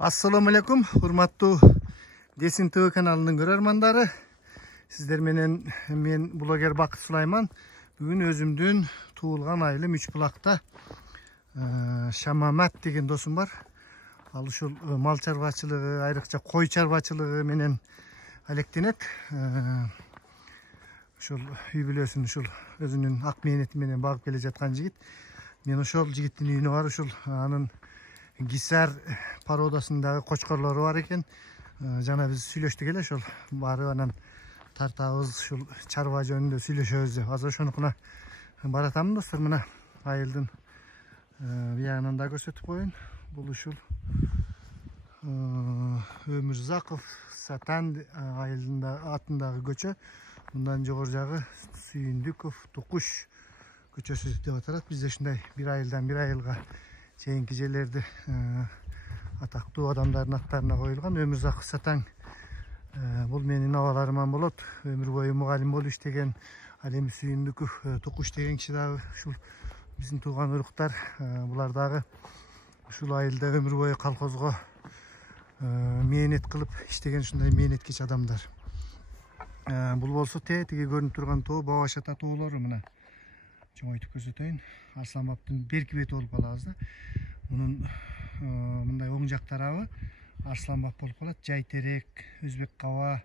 Assalamu alaikum, hurmattуу Десин ТВ каналынын көрөрмандары. Сиздер менен мен блогер Бакыт Сулайман. Бүгүн өзүмдүн туулган айылым Үч Булакта Шамамат деген досум бар. Ал ушул мал чарбачылыгы, айрыкча кой чарбачылыгы менен алектенет. Ушул үй бүлөсүн ушул өзүнүн ак мээнети менен багып келе жаткан жигит. Мен ошол жигиттин үйүнө барып ушул анын Гисар пародасындагы кочкорлору бар экен. Жана биз сүйлөштүк эле ошол барып анан тартабыз ушул чарба жөнүндө сүйлөшөбүз деп. Азыр ошонукуна баратамын достор. Мына айылдын биягынан да көрсөтүп коеюн. Бул ушул Өмүрзаков Сатан айылында атындагы көчө. Мындан жогору жагы Сүйүндүков Тукуш көчөсү деп аталат. Бизде ушундай бир айылдан бир айылга чейинки жерлерди атактуу адамдардын аттарына коюлган. Өмүрзаков Сатан бул менин абаларыман болот. Өмүр бою мугалим болуп иштеген. Ал эми Сүйүндүков Тукуш деген киши дагы ушул биздин тууган уруктар. Булар дагы ушул айылда өмүр бою колхозго мээнет кылып иштеген ушундай мээнеткеч адамдар. Бул болсо тетиги көрүнүп турган тоо Баба Шата тоолору. Мына чоңойтуп көрсөтөйүн. Арсланбаптын берки бети болуп калабыз да. Мунун мындай оң жак тарабы Арсланбап болуп калат. Жайтерек, Өзбек Каба.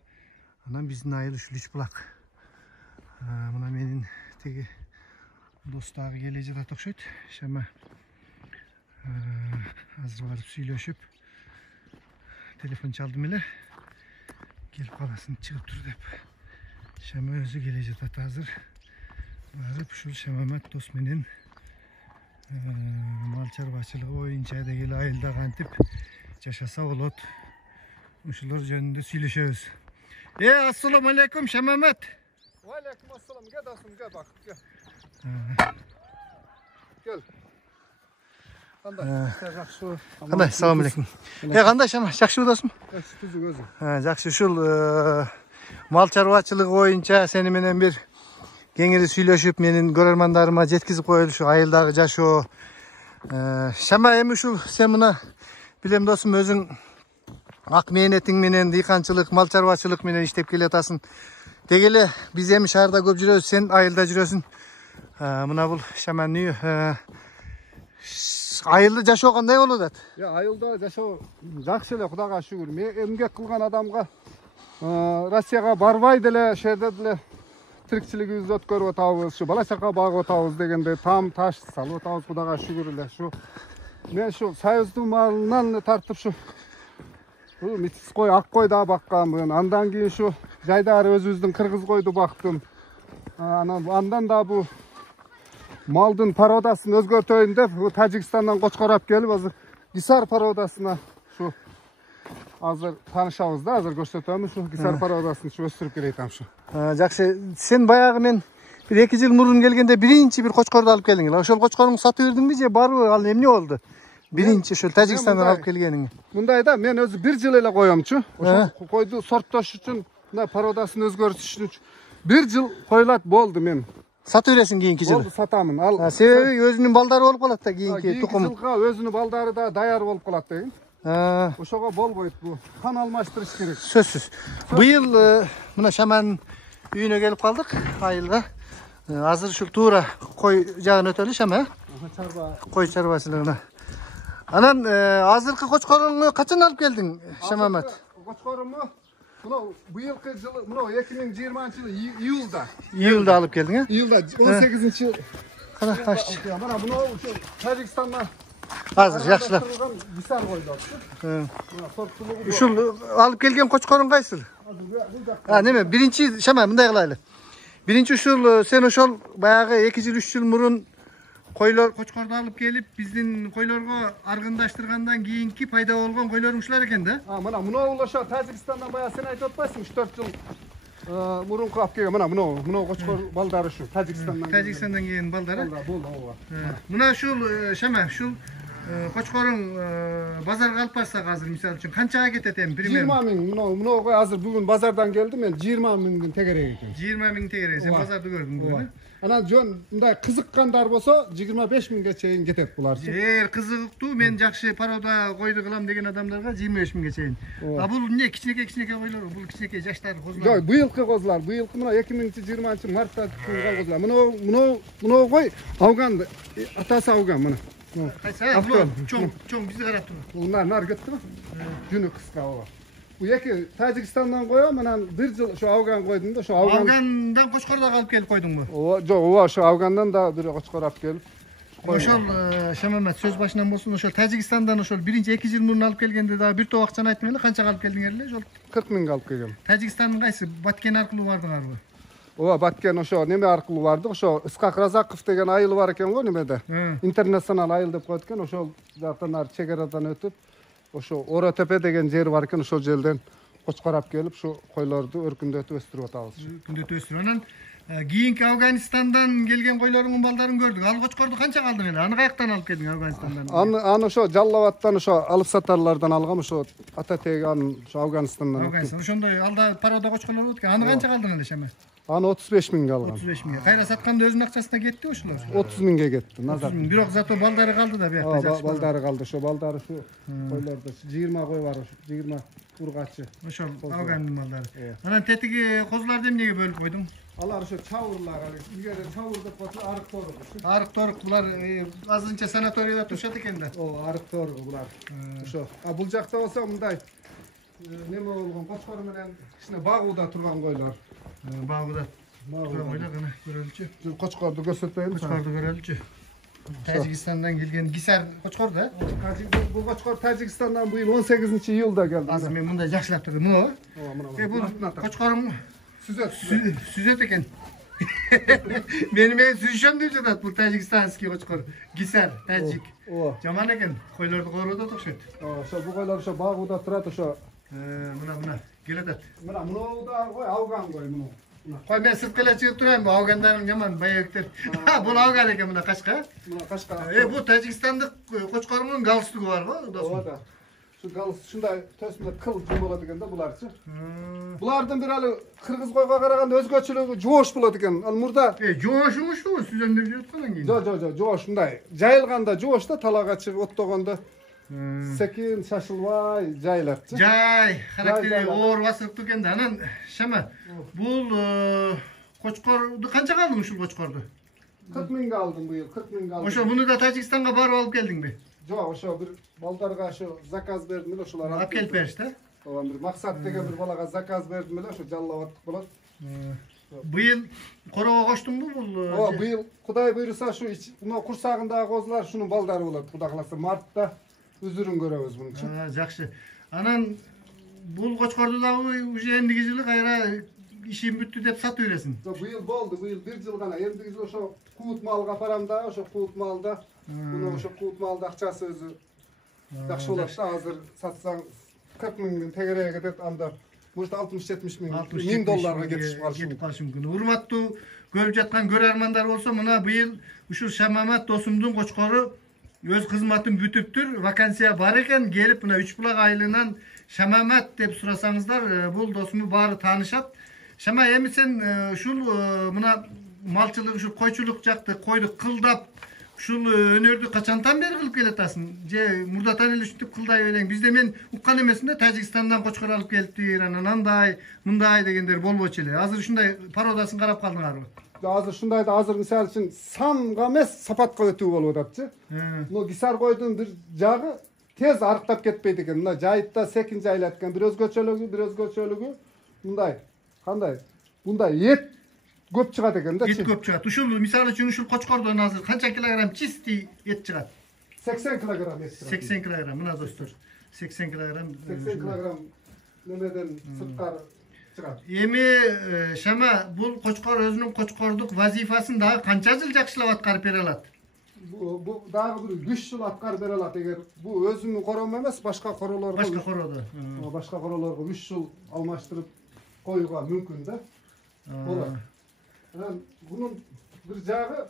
Анан биздин айыл ушул Үч Булак. Мына менин теги дос дагы келе жатат окшойт. Шама азыр барып сүйлөшүп телефон чалдым эле. Келип каласың чыгып тур деп. Шама өзү келе жатат азыр. Барып ушул Шамамат дос менен мал чарбачылыгы боюнча дегеле айылда кантип жашаса болот. Ушулар жөнүндө сүйлөшөбүз. Ассаламу алейкум Шамамат. Ва алейкум ассалам. Ге досум, ге Бакыт, ге. Кел. Кандай? Жакшы. Кандай? Салам алейкум. Кандай Шама? Жакшыбы досум? Түзүк өзү. Жакшы. Ушул мал чарбачылыгы боюнча сени менен бир кеңири сүйлөшүп, менин көрөрмандарыма жеткизип коелу ушу айылдагы жашоо. Шама, эми ушул сен мына билем досум өзүң ак мээнетиң менен дыйканчылык, мал чарбачылык менен иштеп келатасың. Деги эле биз эми шаарда көп жүрөбүз, сен айылда жүрөсүң. Мына бул Шаманын үйү. Айылда жашоо кандай болуп атат? Айылда жашоо жакшы эле, Кудайга шүгүр. Мен эмгек кылган адамга Россияга барбай деле, ошол жерде деле тирикчилигибизди өткөрүп атабыз, ушу бала чака багып атабыз дегенде там таш салып атабыз, Кудайга шүгүр эле. Мен ушу союздун малынан тартып ушу митис кой, ак кой да бакканмын. Андан кийин ушу жайдары өзүбүздүн кыргыз койду бактым. Андан да бу малдын пародасын өзгөртөйүн деп Тажикстандан кочкор алып келип, азыр Гисар пародасына ушу азыр таанышабыз да, азыр көрсөтөм. Ушу Гисар пародасын өстүрүп келе жатам ушу. Жакшы. Сен баягы мен бир 2 жыл мурун келгенде биринчи бир кочкорду алып келдиң. Ошол кочкоруңду сатып бердиңби же барбы? Ал эмне болду? Биринчи ошол Тажикстандан алып келгениң. Мындай да, мен өзү 1 жыл эле коёмчу. Ошол койду сорттош үчүн, мына пародасын өзгөртүш үчүн 1 жыл койлат болду мен. Сатып бересиң кийинки жылы. Болду, сатамын. Ал себеби өзүнүн балдары болуп калат да, кийинки тукум. Жылга өзүнүн балдары да даяр болуп калат деген. Ошого болбойт бу. Хан алмаштырыш керек. Сөзсүз. Быйыл мына Шаманын үйүнө келип калдык, айылга. Азыр ушул туура кой жагын өтөлү Шама. Чарба. Кой чарбачылыгына. Анан азыркы кочкоруңду качан алып келдиң, Шамамат? Кочкорумду мына быйылкы жылы, мына 2020-жылы июлда. Июлда алып келдиң, Июлда 18-чи. Кана аш. Мына ушул Тажикстандан Азыр жакшылап. Гисар койду. Ушул алып келген кочкоруң кайсыл? Неме, биринчи Шама, мындай кылайлы. Биринчи ушул сен ошол баягы 2 жыл 3 жыл мурун кочкорду алып келип, биздин койлорго аргындаштыргандан кийинки пайда болгон койлоруң ушулар экен да? Мына ошо Тажикстандан баягы сен айтып атпайсың, 3-4 жыл мурунку алып келген. Мына кочкор балдары ушу Тажикстандан. Тажикстандан келген балдары. Болду. Мына ушул Шама, ушул кочкоруң базарга алып барсак азыр мисалы үчүн канчага кетет эми примерно? 20 000. Мына азыр бүгүн базардан келди, мен 20 000 тегерек экен. 20 000 тегерек. Сен базарды көрдүң бүгүн? Ana jön mындай kızıkkanдар bolsa 25 mingge çeyin ketet bularçı. Eğer kızıktı men jakşı paroda koydu kılam degen adamlarga 25 mingge çeyin. A bul ne kiçineke koylar, bul kiçineke jaşlar kozlar. Yo'q, bu yılkı kozlar, bu yılkı mına 2020 martda tuğulgan kozlar. Muno koy, Afgan, atası Afgan mına. Qaysa, çoğ bizi qarap tur. Nar gitti mi? Günü kıska o. Bu yeki Tajikistandan koyuyor, menan bir yıl şu Afgan koydum da şu Afgan. Afgandan Qo'chqorda qalib kelib qo'ydingmi? Yo'q, şu Afgandan da bir Qo'chqor olib kelib. Oşol Şamamat söz başından bolsun oşol Tajikistandan oşol birinci 2 yıl burun alıp kelgende daha bir toq akçаны aytdың эле, kança қалып келдиңер эле ошол? 40 ming alıp keldim. Tajikistanın qaysı? Batken arqылуу bardыңарбы? O Batken oşo neme arqılуу bardık, oşo Iskak Razakov degen ayıl var eken go nemede. Internasional ayıl dep koytken oşol jaqtan çegaradan ötüp oşo Oratepe degen jeri var eken oşol jelden Qo'chqor alып kelip şu koylardı örkündötüp östürüp atabыз. Örkündötüp östürüp. Анан кийинки Afganistandan kelgen koylarыңın baldарын gördük. Al Qo'chqordu kança kaldың эле? Аны каяктан alып келдиң Afganistandan? Аны oşo Jallabattan oşo alıp satarlardan algam oşo Atateg an şu Afganistandan. Afganistan. Ошондой алда paroda Qo'chqorlar болот экен. Аны kança kaldың эле Şama? Аны 35 mingge algam. 35 mingge. Kayra satkanda özünün akçasına getdi oşular. 30 mingge getdi. Nazar. Бирок зато балдары kaldı da buyakta. Baldары kaldı. Şu baldары şu koylarda 20 koy var. 20 urgaçı. Ошол Afgandын балдары. Анан тетиги козуларды эмнеге бөлүп койдуң? Алар şu çavurlar, ilgari çavur dep koysa arık toruq. Arık toruq bular azınca sanatoriyada turuşat eкен да. O arık toruq bular. Şu. A bul jakta bolsa mындай neme bolgon Qo'chqor menen kişine bagıda turgan koylar. Bagıda. Turgan koylar gana görölçü. Qo'chqordu gösterpeyim. Qo'chqordu görölçü. Tajikistandan kelgen Gisar Qo'chqor da. Bu Qo'chqor Tajikistandan bu yıl 18-yılda geldi. Azı men mындай жакшылап турдум. Мына. Bu Qo'chqorum süzet eken. Men süzüşөм деп жатат бул Tajikistanский Qo'chqor. Gisar, Tajik. Жаман экен. Koylardı koruda okşойт. Şu bu koylar şu bagıda turat şu. Mına keletат. Mına da koy Afgan koy bunu. Koy men sırtqa эле чыгып турайм. Afgandan жаман байектер. Бул Afgan экен мына Кашка. Mına Kashka. Bu Tajikistandık Qo'chqorунун галстугу барбы? O şu gal şunday tösünde kıl jum bolot eken da bularçı. Bulardan bir ali Kırgız koyga karaganda özgöçülüğü joş bolot eken. Al murda joşmuş mu? Süzөн деп жаткандан кийин. Jo joş şunday. Jayılganda joş da talaga çıkıp ottoganda sekin şaşılbay jaylatçı. Jay, karakteri оор басырыктуу экен да. Анан Шама, бул Qo'chqorду канча калдың ушул Qo'chqorду? 40 mingge aldım bu yıl, 40 mingge aldım. Ошо буну да Tajikistanга барып алып келдиңби? Жоқ, ошо bir балдарга ошо заказ бердим эле, ошолар алып келип беришти. Ооба bir максат деген bir балага заказ бердим эле, ошо жаллабаттык болот. Быйыл корого коштуңбу бул? Ооба, быйыл Кудай буйруса şu мына курсагындагы козулар шунун балдары болот. Кудай кааласа мартта үзүрүн көрөбүз мунчу. Жакшы. Анан бул Qo'chqorду дагы уже эмдиги жылы кайра ишим бүттү деп сатып бересиң. Жоқ, быйыл болду, быйыл bir жыл гана. Эмдиги жыл ошо куут малга апарам да, ошо куут малда Bunu ошо куут малды акчасы өзү жакшы болот да, азыр сатсаң 40 миңдин тегерее кетет, анда может 60-70 миң долларга кетип калышы мүмкүн. Урматтуу көрүп жаткан көрөрмандар болсо, мына быйыл ушул Шамамат досумдун Qo'chqору өз кызматын бүтүптүр, вакансия бар экен, келип мына 3 булак айылынан Шамамат деп сурасаңыздар, бул досумду баары таанышат. Шама, эми сен ушул мына малчылык, ушул койчулук жакты, койду кылдап ушул өнөрдү качантан бери кылып келатасың? Же мурдатан эле ушинтип кылдай белең? Бизде мен уккан эмесмин да, Тажикстандан Qo'chqor алып келиптир, анан андай, мындай дегендер болбочу эле. Азыр ушундай пародасын карап калдыңарбы? Азыр ушундай да, азыр мисалы үчүн санга эмес, сапатка өтүү болуп ататчы. Мына Gisar койдун bir жагы тез арыктап кетпейт экен. Мына жайытта секин жайлат экен, bir өзгөчөлүгү мындай. Кандай? Мындай эт көп чыгат экен да. Эт көп чыгат. Ушул мисалы үчүн ушул Qo'chqorдон азыр канча килограмм чистый эт чыгат? 80 килограмм эт чыгат. 80 килограмм, мына достор. 80 килограмм. 80 килограмм немеден сырткары чыгат. Эми Шама, бул Qo'chqor өзүнүн Qo'chqордук вазифасын дагы канча жыл жакшылап аткарып бере алат? Bu dagы bir 3 жыл аткарып бере алат. Эгер бул өзүнүн кором эмес, башка королорго. Башка короодо. Башка королорго 3 жыл алмаштырып коюуга мүмкүн да. Болот. Анан bunun bir жагы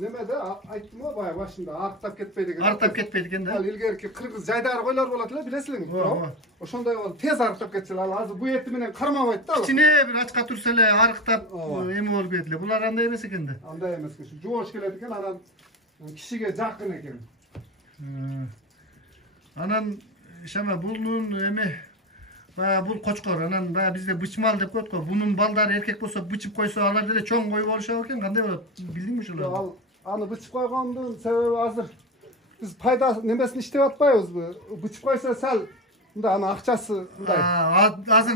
Nemede aytdım o baya başında arıktap ketpeydi eкен. Arıktap ketpeydi eкен Al da. ilgerki kırgız jaydar koylar bolat эле билесиңби? Ооба. Ошондой болуп тез арыктап кетчү. Ал азыр бу эти менен кармабайт да. İçine bir açka tursa ele arıktap Ооба. emi olup ketile. Bular андай emес eкен de. Андай эмес экен. Жууш келет экен, анан кишиге жакын экен. Anan şama bunun emi bul koçkor anan bizde bıçmal dep koyt ko. Bunun baldары erkek bolsa bıçıp koysa alар деле чоң koyup alışa eкен. Kандай bolot? Bildingmi şular? Ал аны бычып койгондун себеби азыр биз пайда немесин иштеп атпайбызбы? Бычып койсо сал мындай анын акчасы мындай. Hazır